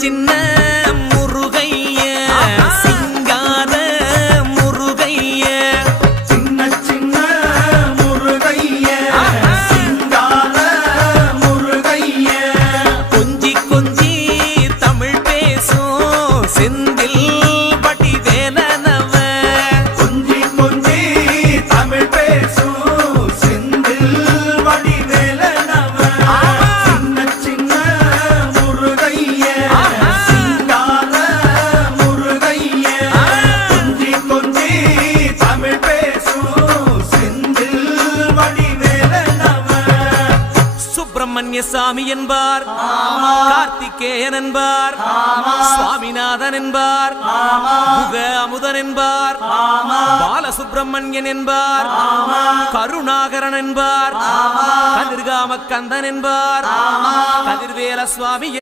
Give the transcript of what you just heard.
சின்ன முருகைய சிங்கார முருகைய சின்ன சின்ன முருகைய சிங்கார முருகைய கொஞ்சி கொஞ்சி தமிழ் பேசும் செந்தில் வடிவேலனவ கொஞ்சி கொஞ்சி தமிழ் பேசும் செந்தில் வடிவேலனவ சின்ன சின்ன முருகைய சிங்கார முருகைய கொஞ்சி கொஞ்சி தமிழ் பேசும் செந்தில் வடிவேலனவ சுப்பிரமணிய சாமி என்பார் கார்த்திகேயன் என்பார் சுவாமிநாதன் என்பார் முக அமுதன் என்பார் பாலசுப்பிரமணியன் என்பார் கருணாகரன் என்பார் கதிர்காம கந்தன் என்பார் கதிர்வேல சுவாமி